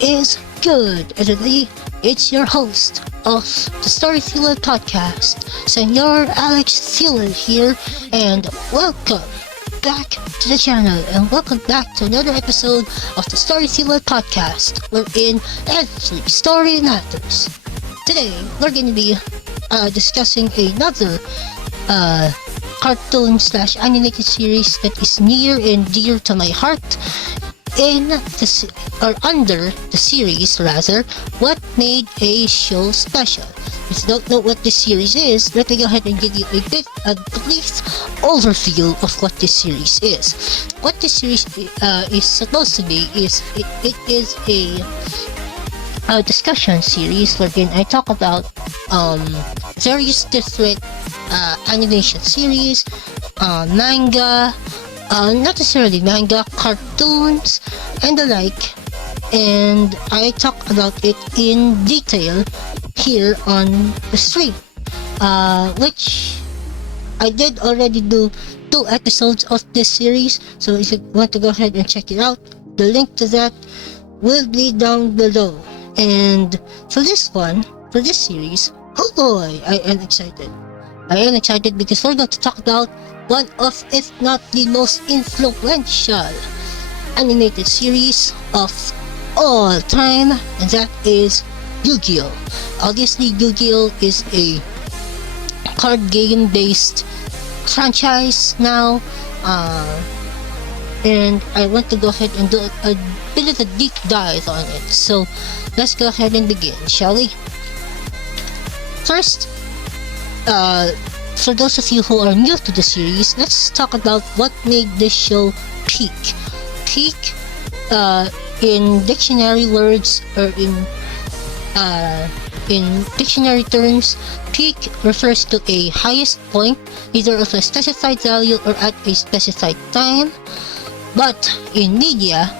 is good, everybody? It's your host of the Storyfuel Podcast, Senor here, and welcome back to the channel, and welcome back to another episode of the Storyfuel Podcast, wherein every story matters. Today, we're going to be discussing another cartoon slash animated series that is near and dear to my heart under the series rather, What Made a Show Special. If you don't know what this series is, let me go ahead and give you a brief overview of what this series is. What this series is supposed to be is it is a discussion series wherein I talk about various different animation series, manga, not necessarily manga, cartoons, and the like, and I talk about it in detail here on the stream, which I did already do 2 episodes of this series, so if you want to go ahead and check it out, the link to that will be down below. And for this series, oh boy, I am excited because we're going to talk about one of, if not the most influential animated series of all time, and that is YuGiOh. Obviously, YuGiOh is a card game based franchise now, and I want to go ahead and do a bit of a deep dive on it. So let's go ahead and begin, shall we? First, for those of you who are new to the series, let's talk about what made this show peak. Peak, in dictionary words, or in dictionary terms, peak refers to a highest point, either of a specified value or at a specified time. But in media,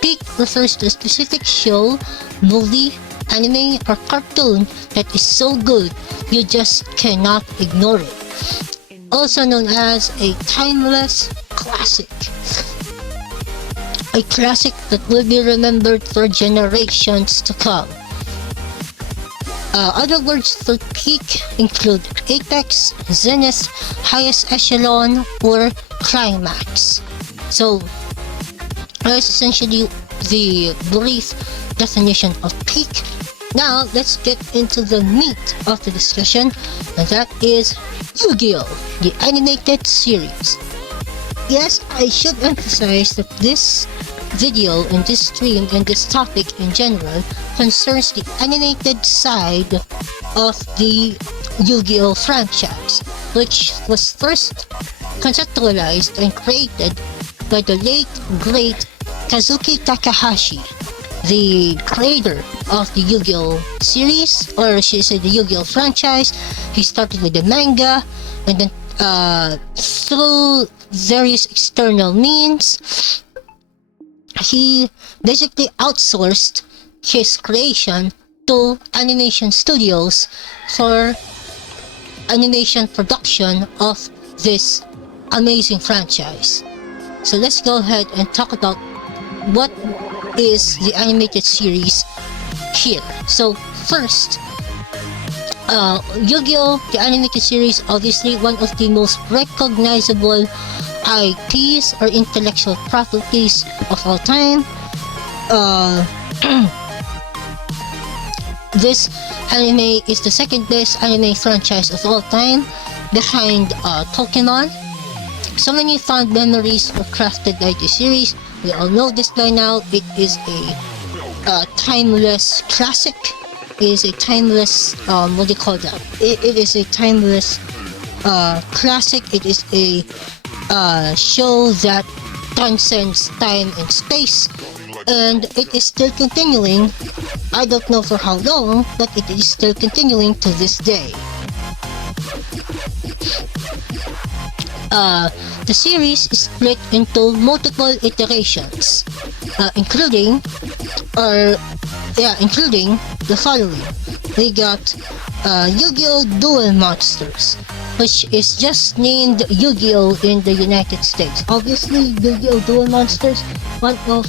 peak refers to a specific show, movie, anime, or cartoon that is so good you just cannot ignore it. Also known as a timeless classic. A classic that will be remembered for generations to come. Other words for peak include apex, zenith, highest echelon, or climax. So, that's essentially the brief definition of peak. Now, let's get into the meat of the discussion, and that is YuGiOh, the animated series. Yes, I should emphasize that this video and this stream and this topic in general concerns the animated side of the YuGiOh franchise, which was first conceptualized and created by the late great Kazuki Takahashi, the creator of the YuGiOh series, or should I say the YuGiOh franchise. He started with the manga, and then through various external means, he basically outsourced his creation to animation studios for animation production of this amazing franchise. So let's go ahead and talk about what is the animated series here. So first, YuGiOh, the animated series, obviously one of the most recognizable IPs or intellectual properties of all time. This anime is the second best anime franchise of all time, behind Pokemon. So many fond memories were crafted by this series. We all know this by now. It is a timeless classic. It is a timeless, what do you call that? It is a timeless classic. It is a show that transcends time and space, and it is still continuing. I don't know for how long, but it is still continuing to this day. The series is split into multiple iterations, including the following. We got YuGiOh Duel Monsters, which is just named YuGiOh in the United States. Obviously, YuGiOh Duel Monsters, one of,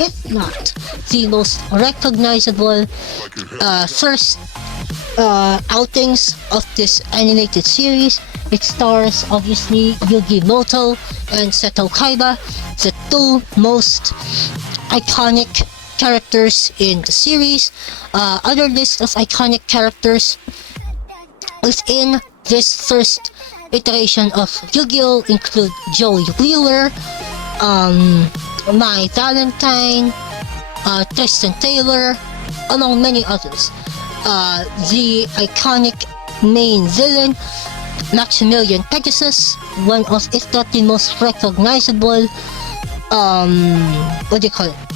if not the most recognizable first outings of this animated series. It stars obviously Yugi and Seto Kaiba, the two most iconic characters in the series. Other list of iconic characters within this first iteration of YuGiOh include Joey Wheeler, My Valentine, Tristan Taylor, among many others. The iconic main villain, Maximilian Pegasus, one of, if not the most recognizable,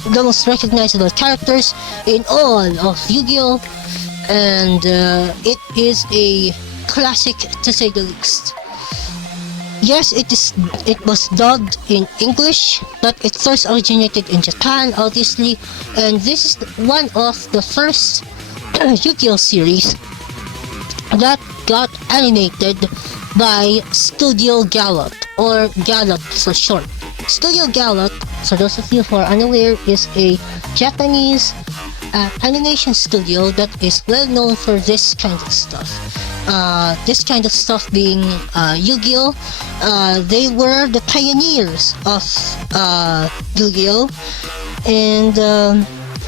the most recognizable characters in all of YuGiOh, and it is a classic to say the least. Yes, it was dubbed in English, but it first originated in Japan, obviously, and this is one of the first YuGiOh series that got animated by Studio Gallop, or Gallop for short. Studio Gallop, for those of you who are unaware, is a Japanese animation studio that is well known for this kind of stuff. This kind of stuff being YuGiOh. They were the pioneers of YuGiOh, and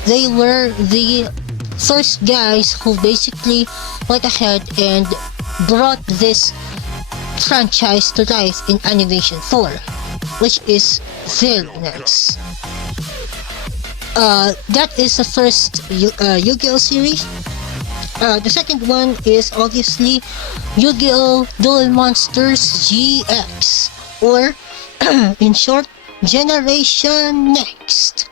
they were the first guys who basically went ahead and brought this franchise to life in animation form, which is very nice. That is the first YuGiOh series. The second one is obviously YuGiOh Duel Monsters GX, or in short, Generation Next.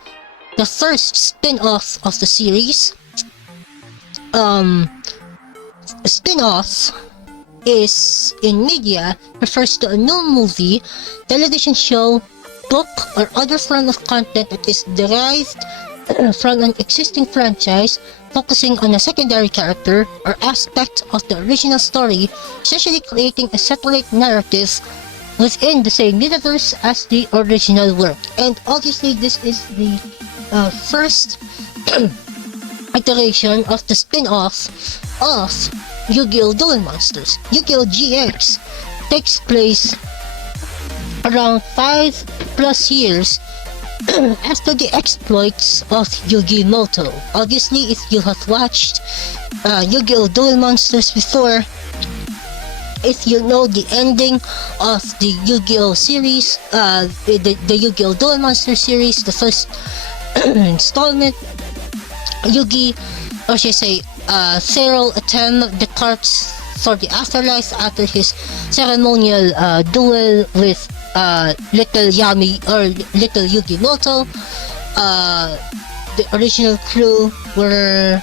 The first spin-off of the series. Spin-off is in media refers to a new movie, television show, book, or other form of content that is derived from an existing franchise, focusing on a secondary character or aspect of the original story, essentially creating a separate narrative within the same universe as the original work. And obviously this is the first iteration of the spin-off of YuGiOh Duel Monsters. YuGiOh GX takes place around 5+ years after the exploits of Yugi Moto. Obviously, if you have watched YuGiOh Duel Monsters before, if you know the ending of the Yu-Gi-Oh series, the Yu-Gi-Oh Duel Monster series, the first installment, Yugi, or should I say, Zero Atem departs for the afterlife after his ceremonial duel with Little Yami or Little Yugi Moto. The original crew were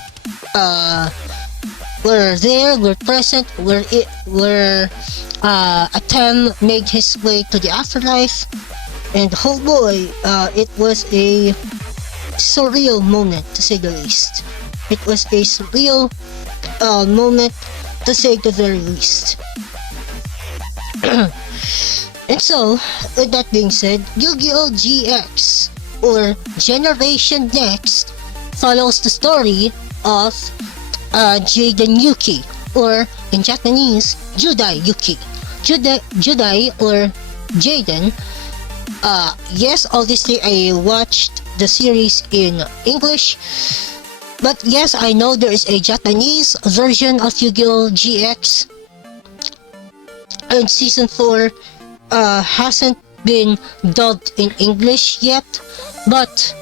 there, were present, where Atem made his way to the afterlife, and oh boy, it was a surreal moment to say the least. It was a surreal moment to say the very least. And so, with that being said, Yu-Gi-Oh! GX, or Generation Next, follows the story of Jaden Yuki, or in Japanese, Judai Yuki. Judai or Jaden. Yes, obviously I watched the series in English, but yes, I know there is a Japanese version of Yu-Gi-Oh! GX, and season 4 hasn't been dubbed in English yet, but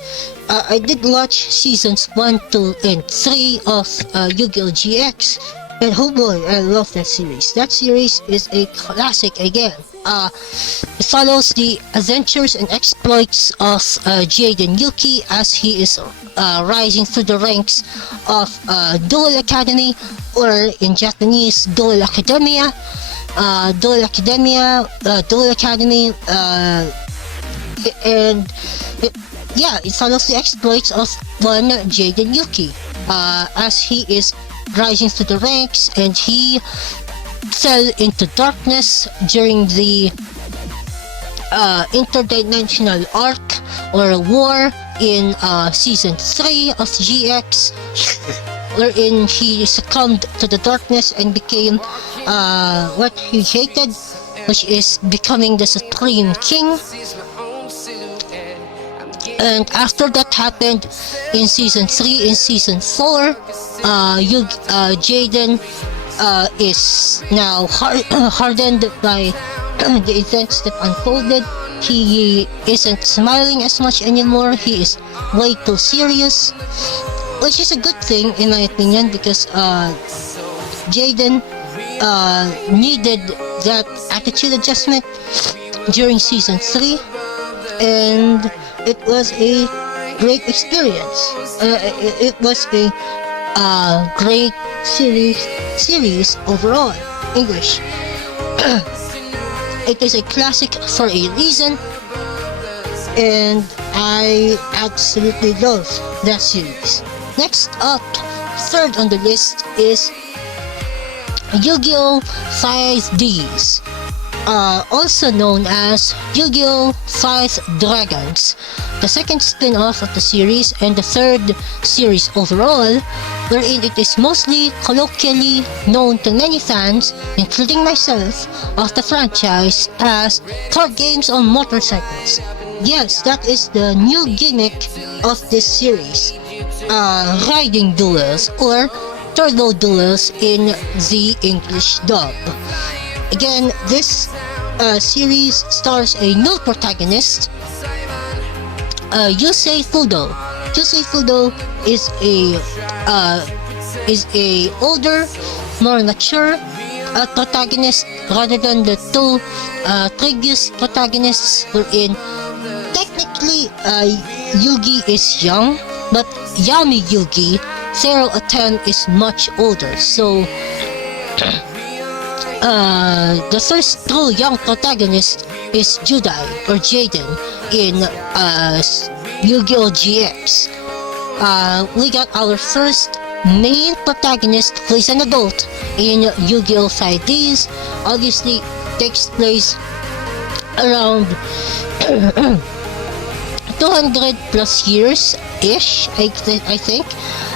I did watch seasons 1, 2, and 3 of Yu-Gi-Oh! GX, and oh boy, I love that series. That series is a classic again. It follows the adventures and exploits of Jaden Yuki as he is rising through the ranks of Duel Academy, or in Japanese, Duel Academia. Duel Academia, Duel Academy, and it follows the exploits of one Jaden Yuki as he is rising through the ranks, and he fell into darkness during the interdimensional arc or war in season 3 of GX, wherein he succumbed to the darkness and became what he hated, which is becoming the Supreme King. And after that happened in season 3, in season 4, Jaden is now hardened by the events that unfolded. He isn't smiling as much anymore. He is way too serious, which is a good thing in my opinion, because Jaden needed that attitude adjustment during season 3, and it was a great experience. It was a great series overall. English. It is a classic for a reason, and I absolutely love that series. Next up, third on the list is YuGiOh 5Ds, also known as YuGiOh 5 Dragons, the second spin-off of the series and the third series overall, wherein it is mostly colloquially known to many fans, including myself, of the franchise as card games on motorcycles. Yes, that is the new gimmick of this series, riding duels or turbo duels in the English dub. Again, this series stars a new protagonist, Yusei Fudo. Yusei Fudo is a older, more mature protagonist rather than the two previous protagonists, wherein technically Yugi is young, but Yami Yugi, Zero Atem, is much older. So the first true young protagonist is Judai or Jaden in YuGiOh GX. We got our first main protagonist who is an adult in YuGiOh 5Ds. Obviously takes place around 200 plus years ish, I think.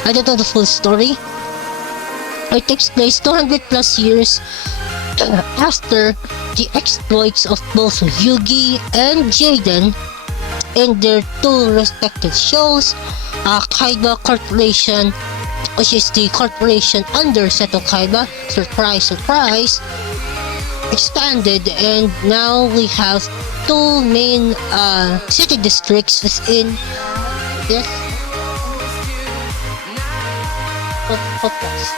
I don't know the full story. It takes place 200 plus years after the exploits of both Yugi and Jaden in their two respective shows. Kaiba Corporation, which is the corporation under Seto Kaiba, surprise surprise, expanded, and now we have two main city districts within this podcast.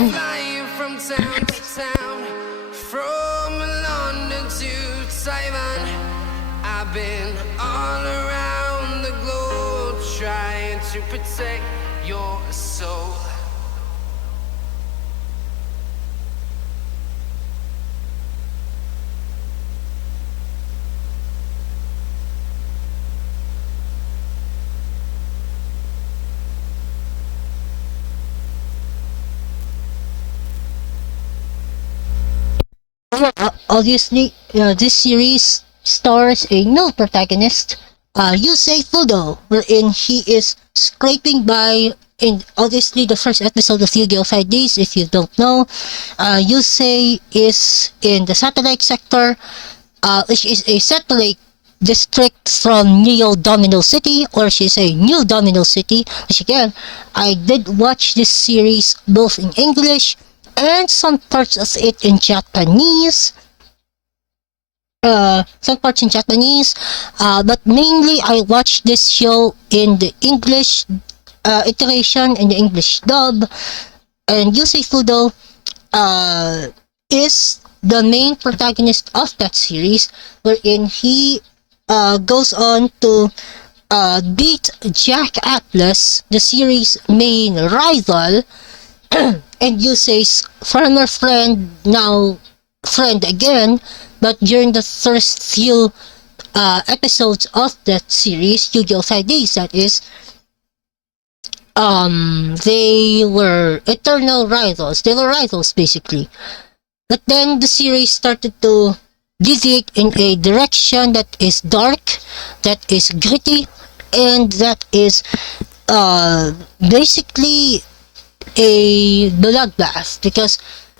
Flying from town to town, from London to Taiwan. I've been all around the globe trying to protect your soul. Obviously, this series stars a new protagonist, Yusei Fudo, wherein he is scraping by in obviously the first episode of YuGiOh 5Ds. If you don't know, Yusei is in the satellite sector, which is a satellite district from Neo Domino City, or she's a New Domino City, which again, I did watch this series both in English and some parts of it in Japanese. Some parts in Japanese, but mainly I watched this show in the English iteration, in the English dub. And Yusei Fudo is the main protagonist of that series, wherein he goes on to beat Jack Atlas, the series' main rival, and Yusei's former friend, now friend again. But during the first few episodes of that series, YuGiOh 5Ds, that is, they were eternal rivals. They were rivals, basically. But then the series started to deviate in a direction that is dark, that is gritty, and that is basically a bloodbath, because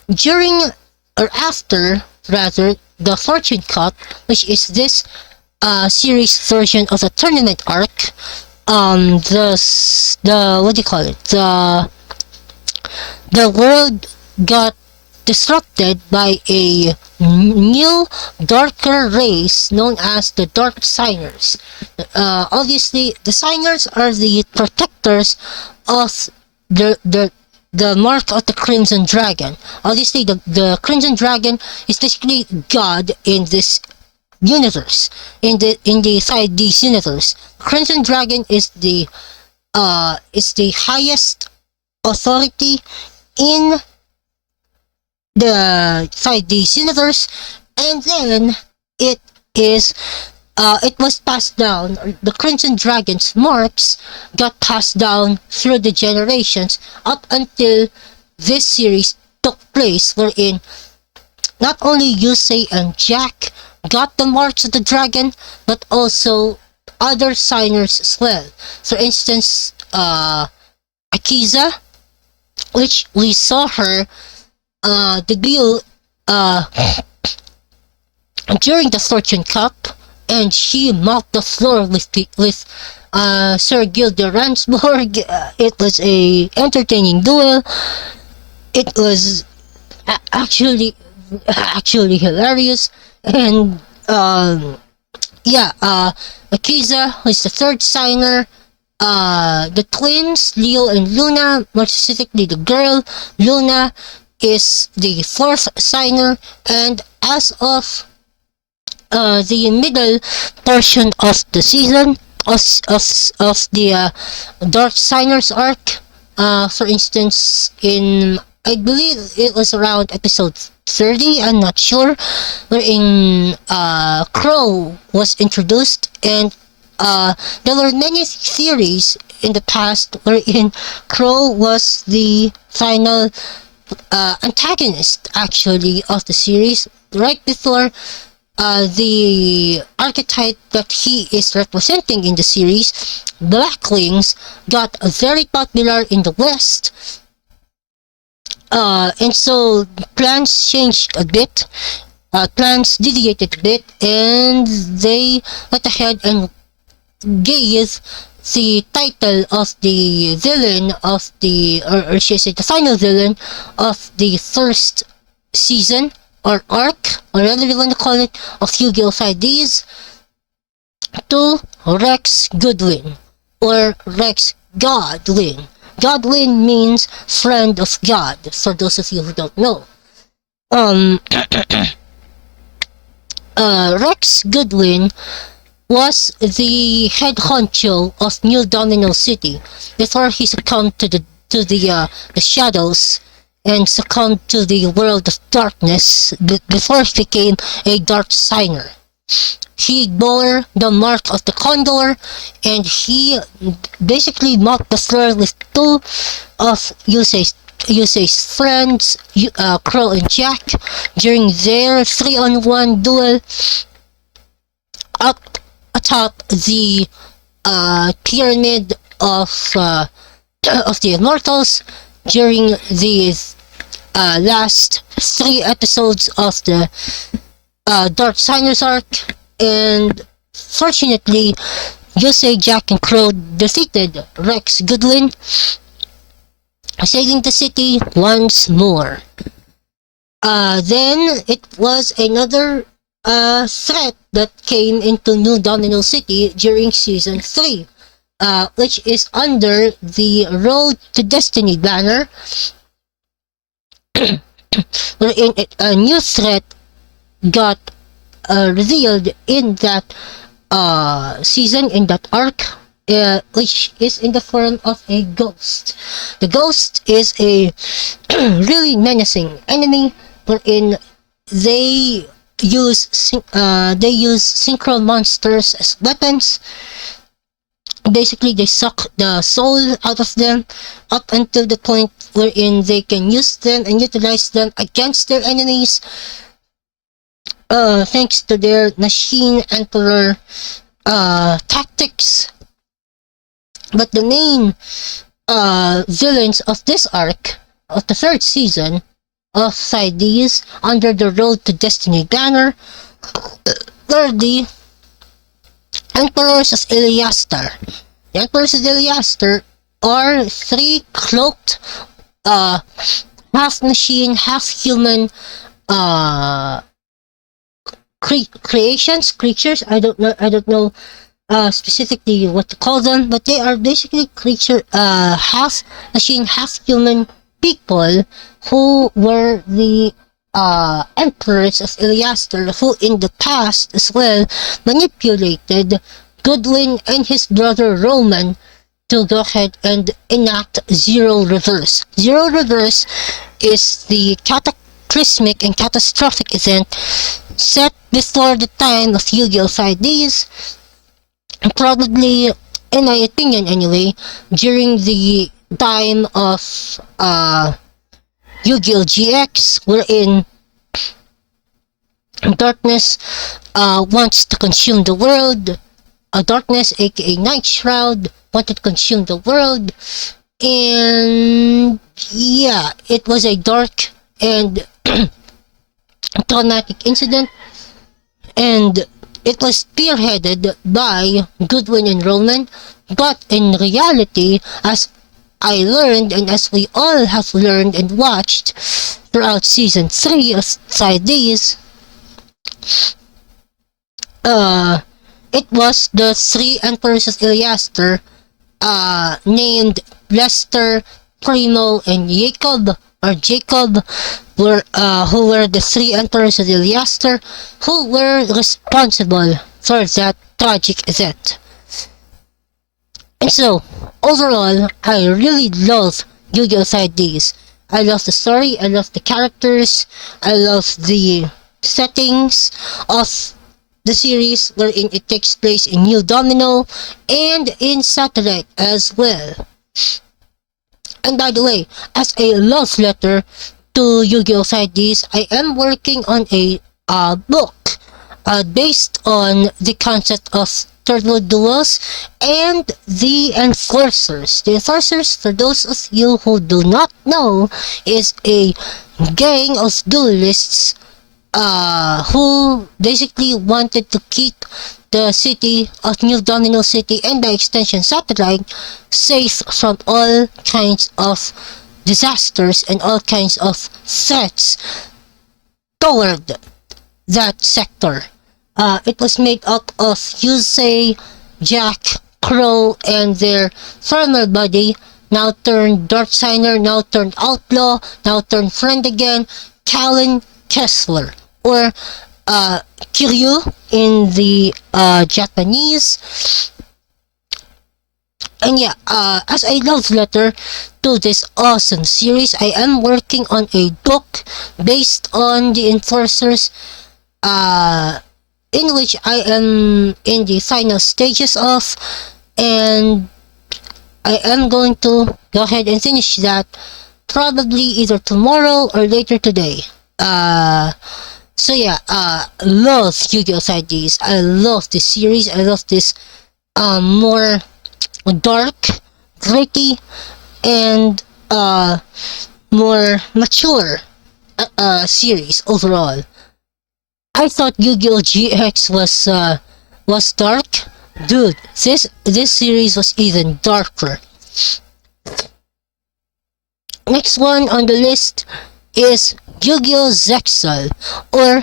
during or after rather the Fortune Cup, which is this series version of a tournament arc, the what do you call it, the world got disrupted by a new darker race known as the Dark Signers. Obviously, the Signers are the protectors of the mark of the Crimson Dragon. Obviously, the Crimson Dragon is basically God in this universe, in the 5D universe. Crimson Dragon is the highest authority in the 5D universe, and then it is it was passed down. The Crimson Dragon's marks got passed down through the generations up until this series took place, wherein not only Yusei and Jack got the marks of the dragon, but also other signers as well. For instance, Akiza, which we saw her debut during the Fortune Cup, and she mopped the floor with Sir Gilder Ransborg. It was a entertaining duel. It was actually hilarious, and Akiza was the third signer. The twins, Leo and Luna, more specifically the girl, Luna, is the fourth signer, and as of the middle portion of the season of the Dark Signers arc, for instance, in I believe it was around episode 30, I'm not sure, wherein Crow was introduced, and there were many theories in the past wherein Crow was the final antagonist actually of the series, right before the archetype that he is representing in the series, Blackwings, got very popular in the West. And so plans changed a bit, plans deviated a bit, and they went ahead and gave the title of the villain of the, or should I say the final villain of the first season or arc, or whatever you want to call it, of YuGiOh 5Ds, to Rex Goodwin, or Rex Godwin. Godwin means friend of God, for those of you who don't know. Rex Goodwin was the head honcho of New Domino City before he succumbed to the shadows and succumbed to the world of darkness before he became a Dark Signer. He bore the mark of the Condor, and he basically mopped the floor with two of Yusei's friends, Crow and Jack, during their 3-on-1 duel up atop the pyramid of the Immortals during the last 3 episodes of the Dark Signers arc. And fortunately, Yusei, Jack, and Crow defeated Rex Goodwin, saving the city once more. Then it was another threat that came into New Domino City during Season 3, which is under the Road to Destiny banner, wherein a new threat got revealed in that season, in that arc, which is in the form of a ghost. The ghost is a really menacing enemy, wherein they use synchro monsters as weapons. Basically, they suck the soul out of them up until the point wherein they can use them and utilize them against their enemies. thanks to their machine emperor tactics. But the main villains of this arc of the third season of Sidees under the Road to Destiny banner were the Emperors of Iliastar. The Emperors of Iliastar are three cloaked, half machine, half human creatures. I don't know specifically what to call them, but they are basically half machine, half human people who were the emperors of Iliastar, who in the past as well manipulated Goodwin and his brother Roman to go ahead and enact Zero Reverse. Zero Reverse is the cataclysmic and catastrophic event set before the time of YuGiOh 5Ds, probably, in my opinion anyway, during the time of YuGiOh GX, wherein darkness wants to consume the world. Darkness, aka Night Shroud, wanted to consume the world. And yeah, it was a dark and traumatic incident. And it was spearheaded by Goodwin and Roman. But in reality, as I learned, and as we all have learned and watched throughout season 3 of Sidees, it was the three emperors of Iliastar, named Lester, Primo, and Jacob, who were the three emperors of Iliastar, who were responsible for that tragic event. And so, overall, I really love YuGiOh Sidees. I love the story, I love the characters, I love the settings of the series, wherein it takes place in New Domino and in Satellite as well. And by the way, as a love letter to YuGiOh Sidees, I am working on a book based on the concept of turbo duels and the enforcers. The enforcers, for those of you who do not know, is a gang of duelists who basically wanted to keep the city of New Domino City, and by extension Satellite, safe from all kinds of disasters and all kinds of threats toward that sector. It was made up of Yusei, Jack, Crow, and their former buddy, now turned Dark Signer, now turned Outlaw, now turned friend again, Callan Kessler, or Kiryu in the Japanese. And yeah, as a love letter to this awesome series, I am working on a book based on the Enforcers, in which I am in the final stages of, and I am going to go ahead and finish that probably either tomorrow or later today. So yeah, love YuGiOh Sidees. I love this series. I love this more dark, gritty, and more mature series overall. I thought YuGiOh GX was dark. Dude, this series was even darker. Next one on the list is YuGiOh Zexal, or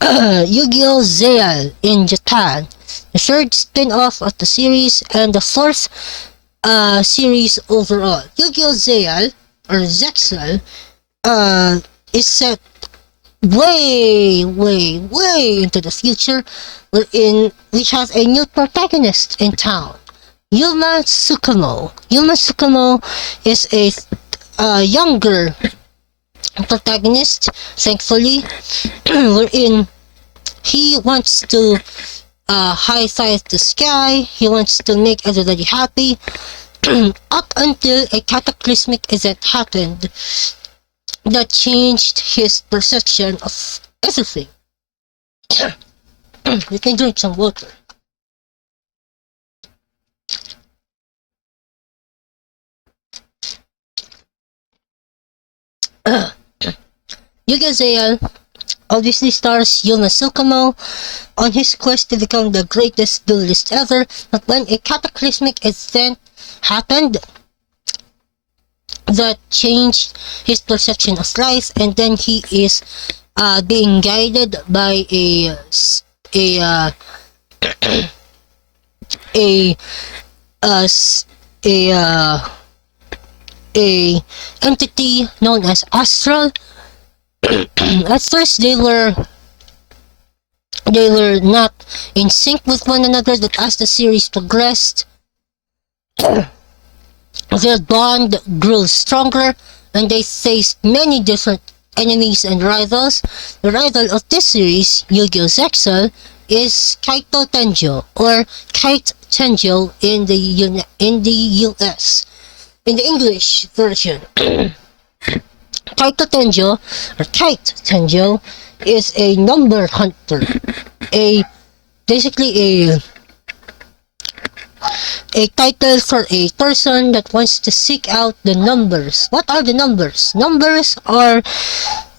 YuGiOh Zeal in Japan, the third spin-off of the series and the fourth series overall. YuGiOh Zeal, or Zexal, is set way into the future, wherein we have a new protagonist in town, Yuma Tsukumo. Yuma Tsukumo is a younger protagonist, thankfully, wherein he wants to high-five the sky, he wants to make everybody happy, up until a cataclysmic event happened that changed his perception of everything. You can drink some water. YuGiOh obviously stars Yuma Sukumo on his quest to become the greatest duelist ever, but when a cataclysmic event happened that changed his perception of life, and then he is being guided by a uh, a uh, s- a entity known as Astral. At first they were not in sync with one another, but as the series progressed, their bond grew stronger and they faced many different enemies and rivals. The rival of this series, Yu-Gi-Oh! Zexal, is Kaito Tenjo, or Kite Tenjo in the US. In the English version, Kaito Tenjo, or Kite Tenjo, is a number hunter, a basically a title for a person that wants to seek out the numbers. What are the numbers? Numbers are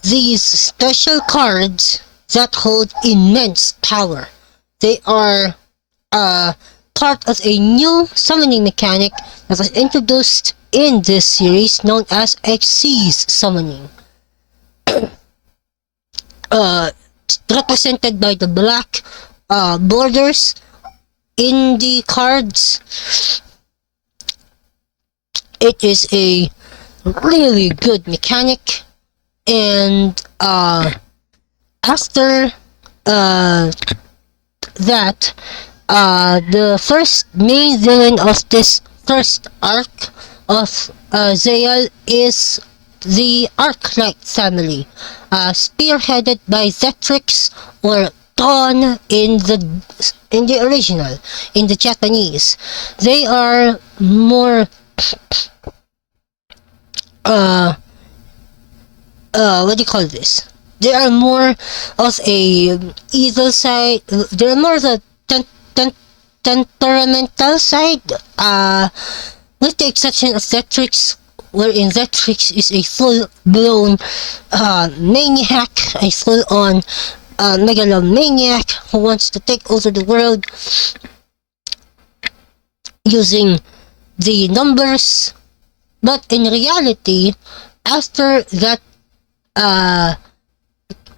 these special cards that hold immense power. They are part of a new summoning mechanic that was introduced in this series known as Xyz summoning. Represented by the black borders in the cards. It is a really good mechanic, and after that, the first main villain of this first arc of Zayal is the Arclight family, spearheaded by Zetrix, or Dawn in the original, in the Japanese. They are more what do you call this? They are more of a evil side. They're more of a temperamental side. With the exception of Zetrix, wherein Zetrix is a full-blown maniac, a full-on megalomaniac who wants to take over the world using the numbers. But in reality, after that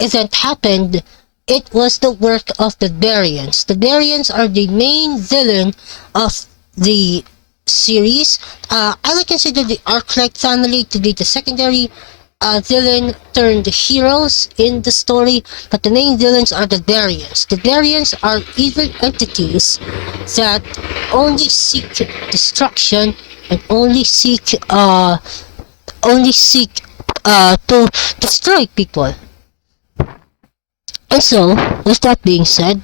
event happened, it was the work of the Variants. The Variants are the main villain of the series. I would consider the Arclight family to be the secondary villain turned heroes in the story, but the main villains are the Variants. The Variants are evil entities that only seek destruction and only seek to destroy people. And so, with that being said,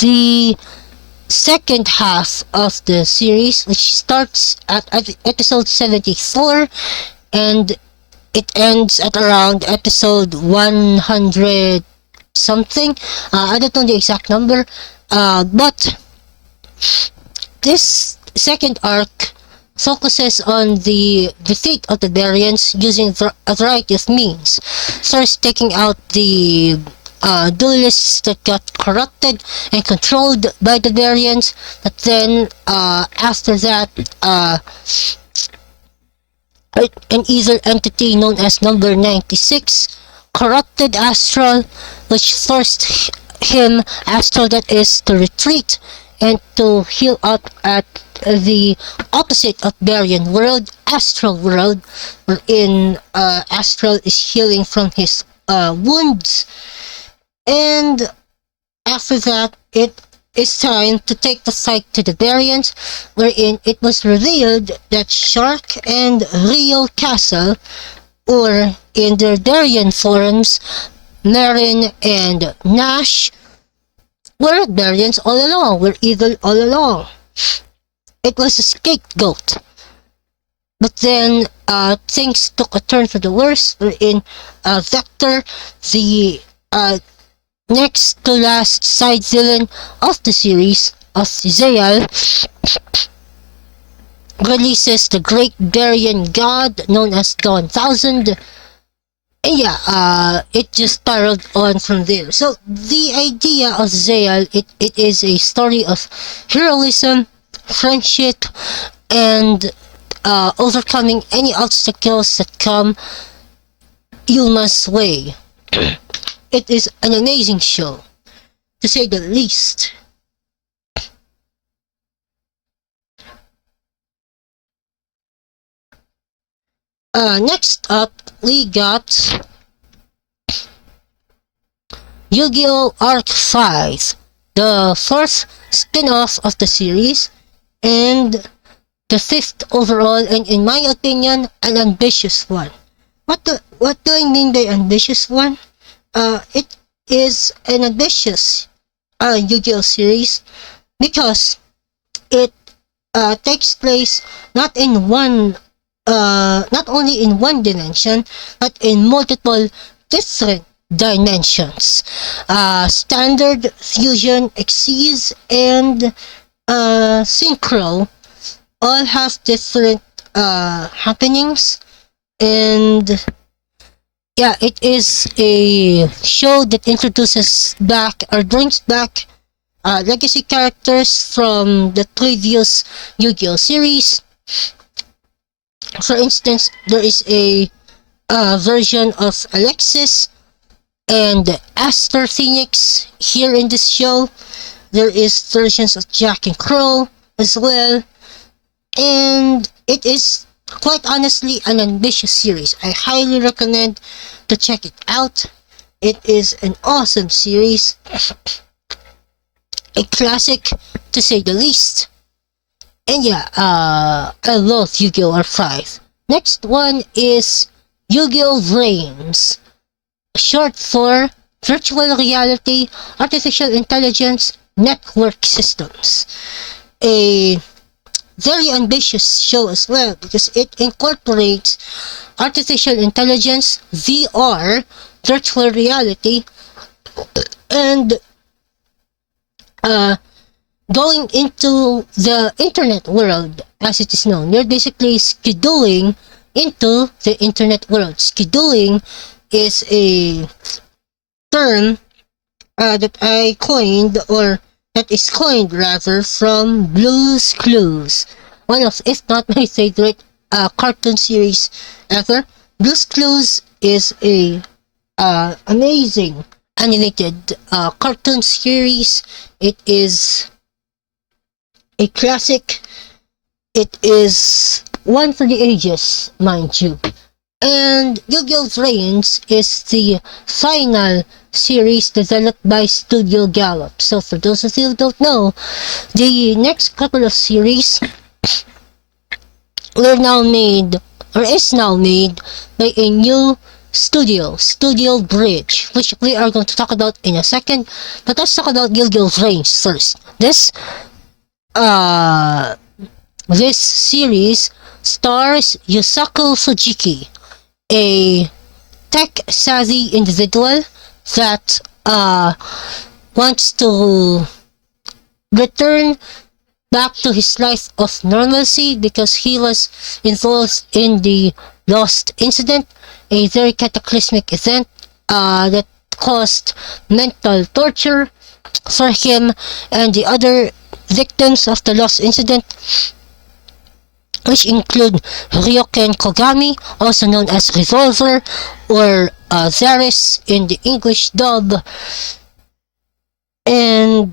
the second half of the series, which starts at episode 74 and it ends at around episode 100 something. I don't know the exact number, but this second arc focuses on the defeat of the Variants using a variety of means. First, taking out the duelists that got corrupted and controlled by the Variants, but then after that, an evil entity known as number 96 corrupted Astral, which forced him, Astral that is, to retreat and to heal up at the opposite of Varian world, Astral world, wherein Astral is healing from his wounds. And after that, it is time to take the fight to the Variants, wherein it was revealed that Shark and Rio Castle, or in their Varian forms, Marin and Nash, were Variants all along, were evil all along. It was a scapegoat. But then things took a turn for the worse, wherein Vector, the next to last side villain of the series of Zayal, releases the Great Darien God known as Dawn Thousand. And yeah, it just spiraled on from there. So the idea of Zayal, it is a story of heroism, friendship, and overcoming any obstacles that come Yulma's way. It is an amazing show, to say the least. Next up, we got YuGiOh Arc 5, the fourth spin-off of the series, and the fifth overall, and in my opinion, an ambitious one. What do I mean by ambitious one? It is an ambitious YuGiOh series because it takes place not only in one dimension, but in multiple different dimensions. Standard, fusion, Xyz, and synchro all have different happenings, and yeah, it is a show that introduces back or brings back legacy characters from the previous YuGiOh series. For instance, there is a version of Alexis and Aster Phoenix here in this show. There is versions of Jack and Crow as well, and it is quite honestly an ambitious series. I highly recommend to check it out. It is an awesome series, a classic to say the least. And yeah, I love YuGiOh R5. Next one is YuGiOh Brains, short for Virtual Reality Artificial Intelligence Network Systems. A very ambitious show as well because it incorporates artificial intelligence, VR, virtual reality, and going into the internet world as it is known. You're basically skidoing into the internet world. Skidoing is a term that I coined, or that is coined rather, from Blue's Clues, one of, if not my favorite cartoon series ever. Blue's Clues is a amazing animated cartoon series. It is a classic. It is one for the ages, mind you. And YuGiOh Brains is the final series developed by Studio Gallop. So for those of you who don't know, the next couple of series were now made, or is now made, by a new studio, Studio Bridge, which we are going to talk about in a second. But let's talk about YuGiOh Brains first. This series stars Yusaku Fujiki, a tech-savvy individual that wants to return back to his life of normalcy because he was involved in the Lost incident, a very cataclysmic event that caused mental torture for him and the other victims of the Lost incident, which include Ryoken Kogami, also known as Revolver, or Zaris in the English dub. And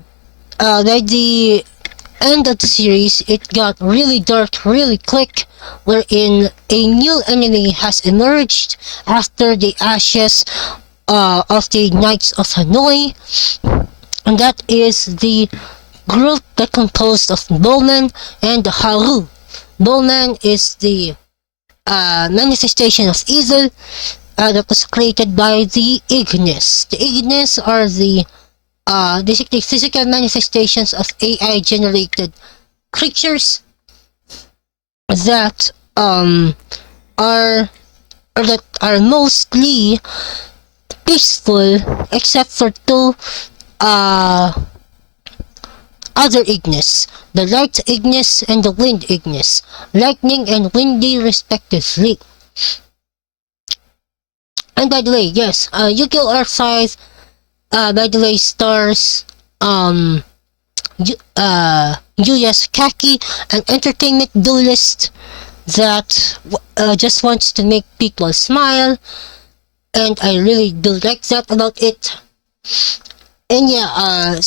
by the end of the series, it got really dark really quick, wherein a new enemy has emerged after the ashes of the Knights of Hanoi, and that is the group that composed of Bowman and Haru. Bowman is the manifestation of evil that was created by the Ignis. The Ignis are the basically physical manifestations of AI-generated creatures that are that are mostly peaceful except for two uh, other Ignis, the light Ignis and the wind Ignis, lightning and windy respectively. And by the way, yes, YuGiOh Archive, by the way, stars Yuya's Kaki, an entertainment duelist that just wants to make people smile, and I really do like that about it. And yeah,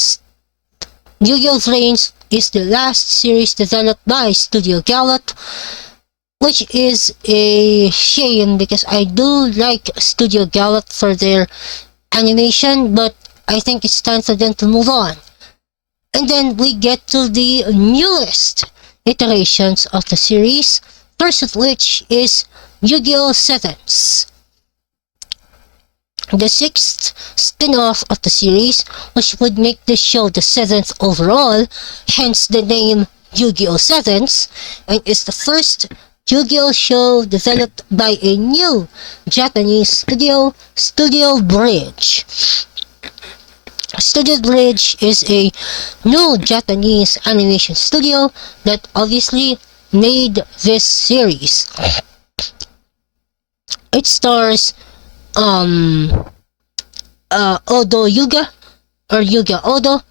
YuGiOh's Reigns is the last series developed by Studio Gallup, which is a shame because I do like Studio Gallup for their animation, but I think it's time for them to move on. And then we get to the newest iterations of the series, first of which is YuGiOh Sevens, the sixth spin-off of the series, which would make the show the seventh overall, hence the name YuGiOh Sevens, and is the first YuGiOh show developed by a new Japanese studio, Studio Bridge. Studio Bridge is a new Japanese animation studio that obviously made this series. It stars Odo Yuga, or Yuga Odo.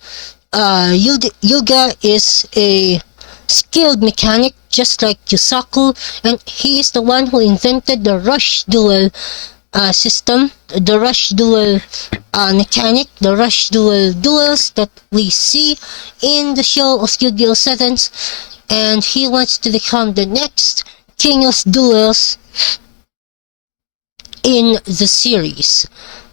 Yuga is a skilled mechanic just like Yusaku, and he is the one who invented the rush duel system, the rush duel mechanic, the rush duel duels that we see in the show of YuGiOh Sevens, and he wants to become the next king of duels in the series,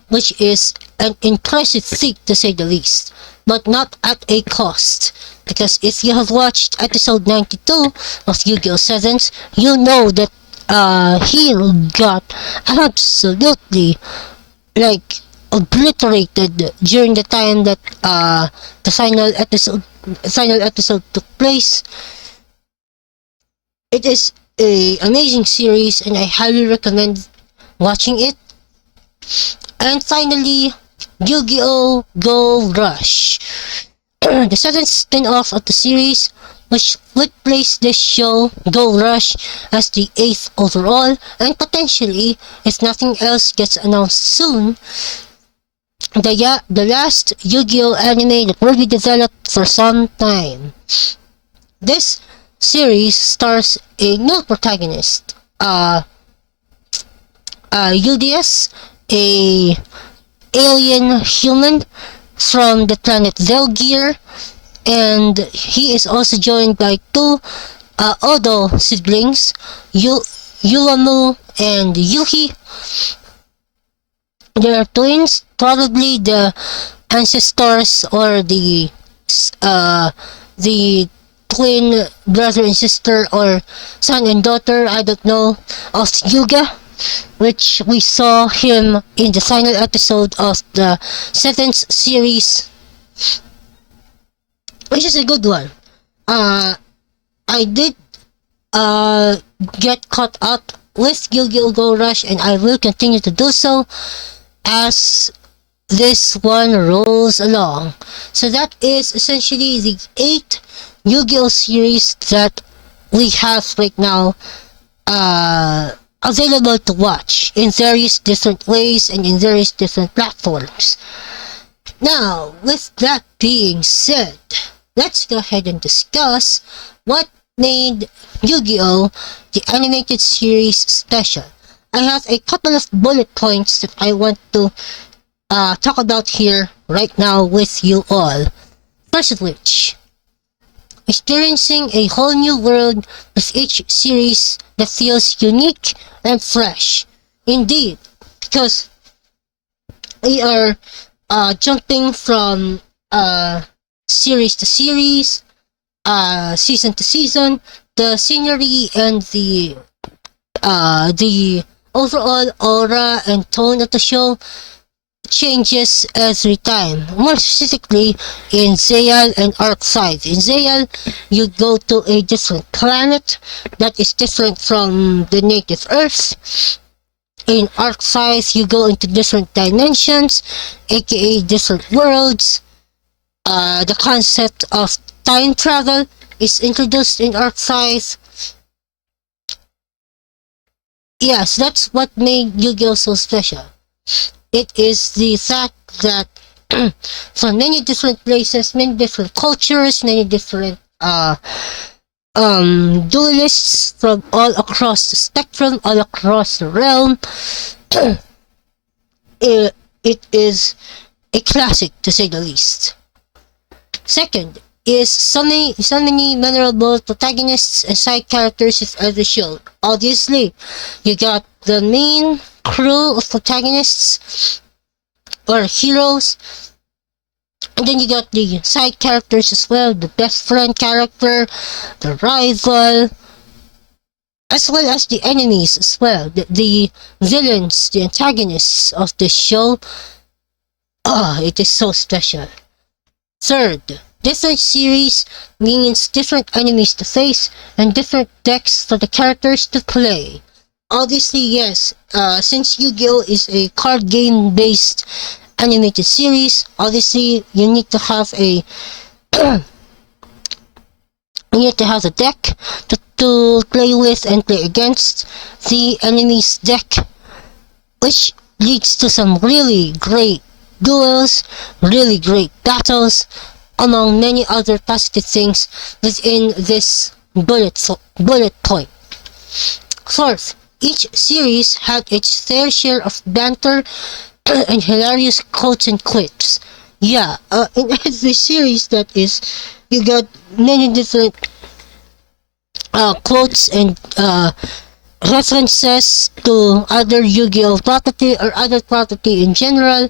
which is an impressive feat to say the least, but not at a cost. Because if you have watched episode 92 of YuGiOh Sevens, you know that he got absolutely like obliterated during the time that the final episode took place. It is a amazing series, and I highly recommend watching it. And finally, YuGiOh Go Rush, the seventh spin-off of the series, which would place this show, Go Rush, as the 8th overall, and potentially, if nothing else gets announced soon, the last YuGiOh anime that will be developed for some time. This series stars a new protagonist, UDS, a alien human from the planet Velgear, and he is also joined by two Odo siblings, Yuamu and Yuhi. They are twins, probably the ancestors or the twin brother and sister, or son and daughter, I don't know, of Yuga, which we saw him in the final episode of the 7th series, which is a good one. I did get caught up with YuGiOh Go Rush, and I will continue to do so as this one rolls along. So that is essentially the 8 YuGiOh series that we have right now available to watch in various different ways and in various different platforms. Now, with that being said, let's go ahead and discuss what made YuGiOh the animated series special. I have a couple of bullet points that I want to talk about here right now with you all. First of which, experiencing a whole new world with each series that feels unique and fresh. Indeed, because we are jumping from series to series, season to season. The scenery and the overall aura and tone of the show changes every time. More specifically, in Zayal and Arc 5. In Zayal, you go to a different planet that is different from the native Earth. In arc size, you go into different dimensions, aka different worlds. The concept of time travel is introduced in arc size. Yes, that's what made YuGiOh so special. It is the fact that from many different places, many different cultures, many different duelists from all across the spectrum, all across the realm. It is a classic, to say the least. Second is so many memorable protagonists and side characters of every show. Obviously, you got the main crew of protagonists or heroes, and then you got the side characters as well, the best friend character, the rival, as well as the enemies as well, the villains, the antagonists of the show. It is so special. Third, different series means different enemies to face and different decks for the characters to play. Obviously, yes, since YuGiOh is a card game based animated series, obviously you need to have a deck to play with and play against the enemy's deck, which leads to some really great duels, really great battles, among many other positive things within this bullet point. Fourth, each series had its fair share of banter and hilarious quotes and clips. Yeah, in every series that is, you got many different quotes and references to other YuGiOh property or other property in general.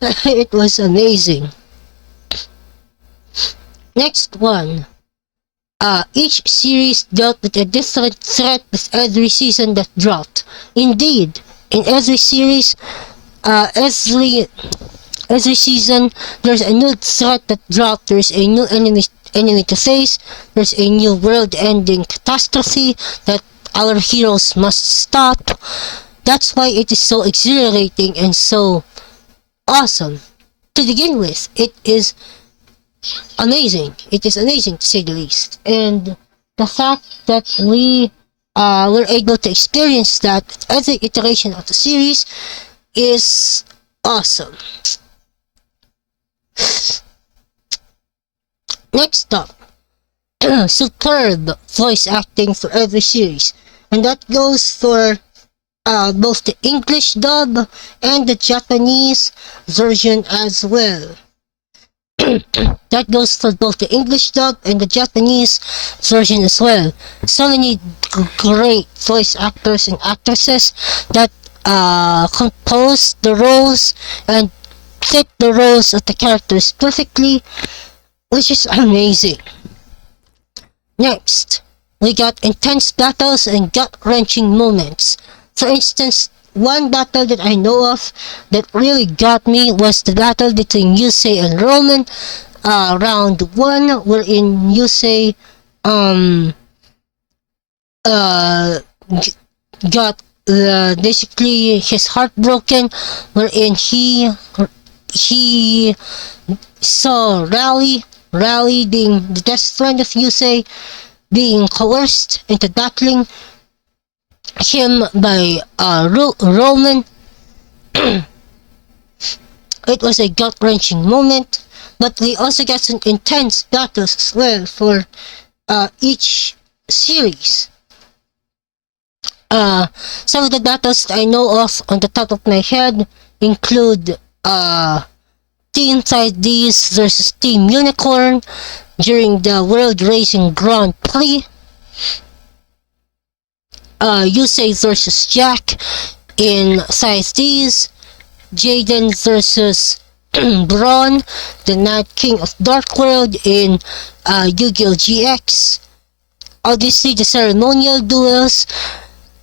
It was amazing. Next one. Each series dealt with a different threat with every season that dropped. Indeed, in every series, every season, there's a new threat that dropped. There's a new enemy to face. There's a new world-ending catastrophe that our heroes must stop. That's why it is so exhilarating and so awesome. To begin with, it is amazing. It is amazing, to say the least. And the fact that we were able to experience that at every iteration of the series is awesome. Next up, superb voice acting for every series, and that goes for both the English dub and the Japanese version as well. That goes for both the English dub and the Japanese version as well. So many great voice actors and actresses that compose the roles and fit the roles of the characters perfectly, which is amazing. Next, we got intense battles and gut-wrenching moments. For instance, one battle that I know of that really got me was the battle between Yusei and Roman, round 1, wherein Yusei got basically his heart broken, wherein he saw Rally being the best friend of Yusei being coerced into battling him by Roman. It was a gut-wrenching moment, but we also got some intense battles as well for each series. Some of the battles that I know of on the top of my head include Team 5Ds versus Team Unicorn during the World Racing Grand Prix. Yusei versus Jack in 5Ds. Jaden versus Braun, the Night King of Dark World in YuGiOh GX. Obviously, the ceremonial duels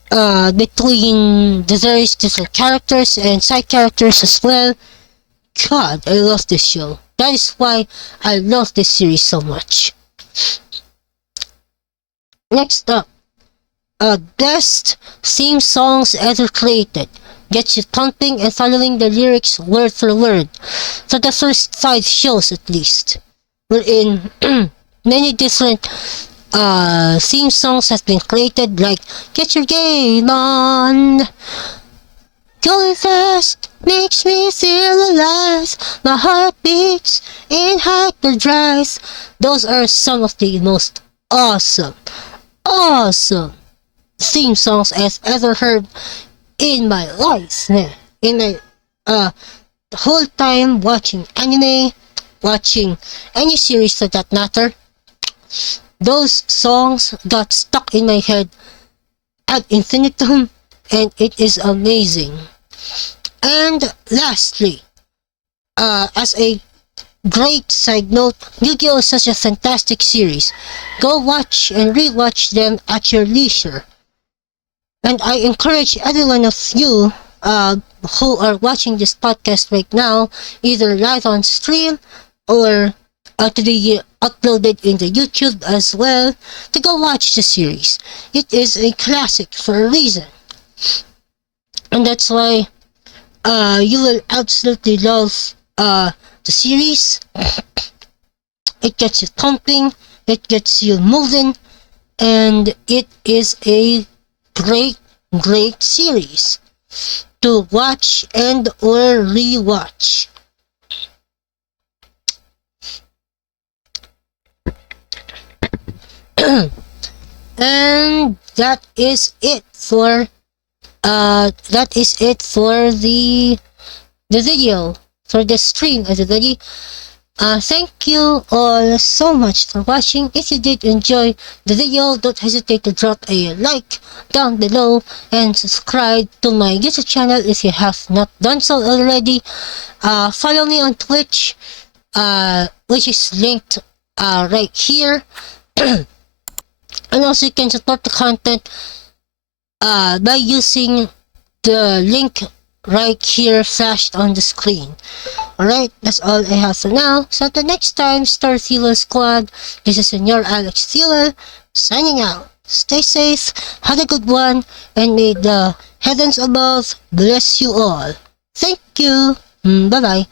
between the various different characters and side characters as well. God, I love this show. That is why I love this series so much. Next up, best theme songs ever created. Gets you thumping and following the lyrics word for word. So the first 5 shows at least. Wherein many different theme songs have been created, like Get Your Game On, Going Fast makes me feel alive, my heart beats in hyperdrive. Those are some of the most awesome theme songs I've ever heard in my life, man. In my the whole time watching anime, watching any series for that matter, those songs got stuck in my head ad infinitum, and it is amazing. And lastly, as a great side note, YuGiOh is such a fantastic series. Go watch and rewatch them at your leisure. And I encourage every one of you who are watching this podcast right now, either live on stream or to be uploaded in the YouTube as well, to go watch the series. It is a classic for a reason. And that's why you will absolutely love the series. It gets you thumping, it gets you moving, and it is a great series to watch and or rewatch. And that is it for the video, for the stream, everybody. Thank you all so much for watching. If you did enjoy the video, don't hesitate to drop a like down below and subscribe to my YouTube channel if you have not done so already. Follow me on Twitch, which is linked right here. And also you can support the content by using the link right here flashed on the screen. Alright, that's all I have for now. So until next time, Storyfuel Squad, this is Senor Alex Fuel, signing out. Stay safe, have a good one, and may the heavens above bless you all. Thank you. Bye-bye.